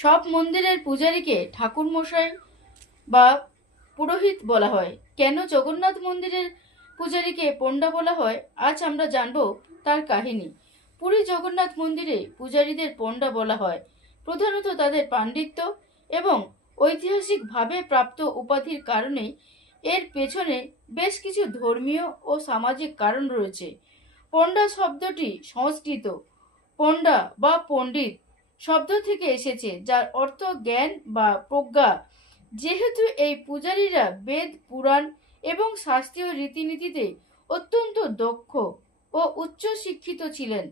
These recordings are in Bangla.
সব মন্দিরের পূজারীকে ঠাকুর মশাই বা পুরোহিত বলা হয়। কেন জগন্নাথ মন্দিরের পূজারীকে পণ্ডা বলা হয়, আজ আমরা জানবো তার কাহিনী। পুরী জগন্নাথ মন্দিরে পূজারীদের পণ্ডা বলা হয় প্রধানত তাদের পাণ্ডিত্য এবং ঐতিহাসিকভাবে প্রাপ্ত উপাধির কারণে। এর পেছনে বেশ কিছু ধর্মীয় ও সামাজিক কারণ রয়েছে। পণ্ডা শব্দটি সংস্কৃত পণ্ডা বা পণ্ডিত শব্দ থেকে এসেছে, যার অর্থ জ্ঞান বা প্রজ্ঞা। যেহেতু এই পূজারীরা বেদ, পুরাণ এবং শাস্ত্রীয় রীতিনীতিতে অত্যন্ত দক্ষ ও উচ্চ শিক্ষিত ছিলেন,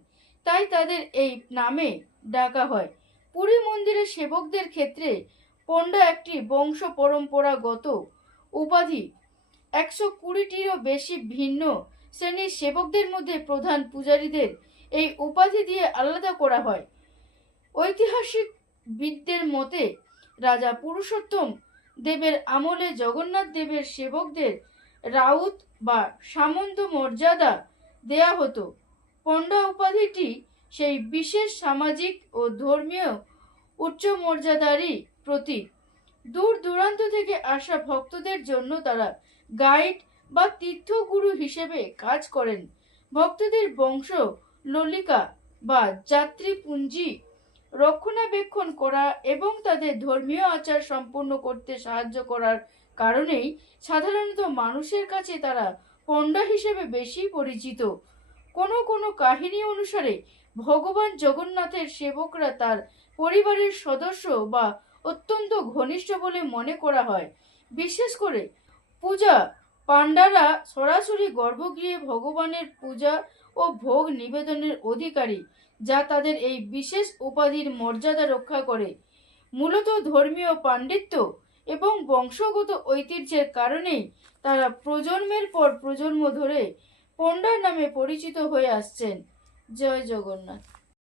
তাই তাদের এই নামে ডাকা হয়। পুরী মন্দিরের সেবকদের ক্ষেত্রে পণ্ডা একটি বংশ পরম্পরাগত উপাধি। 120টিরও বেশি ভিন্ন শ্রেণীর সেবকদের মধ্যে প্রধান পূজারীদের এই উপাধি দিয়ে আলাদা করা হয়। ঐতিহাসিকবিদদের মতে রাজা পুরুষোত্তম দেবের আমলে জগন্নাথ দেবের সেবকদের রাউত বা সামন্ত মর্যাদা দেয়া হতো। পণ্ডা উপাধিটি সেই বিশেষ সামাজিক ও ধর্মীয় উচ্চ মর্যাদারই প্রতীক। দূর দূরান্ত থেকে আসা ভক্তদের জন্য তারা গাইড বা তীর্থগুরু হিসেবে কাজ করেন। ভক্তদের বংশ ললিকা বা যাত্রীপুঞ্জি রক্ষণাবেক্ষণ করা এবং তাদের ধর্মীয় আচার সম্পন্ন করতে সাহায্য করার কারণেই সাধারণত মানুষের কাছে তারা পণ্ডা হিসেবে বেশি পরিচিত। কোনো কাহিনী অনুসারে ভগবান জগন্নাথের সেবকরা তার পরিবারের সদস্য বা অত্যন্ত ঘনিষ্ঠ বলে মনে করা হয়। বিশেষ করে পূজা পাণ্ডারা সরাসরি গর্ভগৃহে ভগবানের পূজা ও ভোগ নিবেদনের অধিকারী, যা তাদের এই বিশেষ উপাধির মর্যাদা রক্ষা করে। মূলত ধর্মীয় পাণ্ডিত্য এবং বংশগত ঐতিহ্যের কারণেই তারা প্রজন্মের পর প্রজন্ম ধরে পণ্ডার নামে পরিচিত হয়ে আসছেন। জয় জগন্নাথ।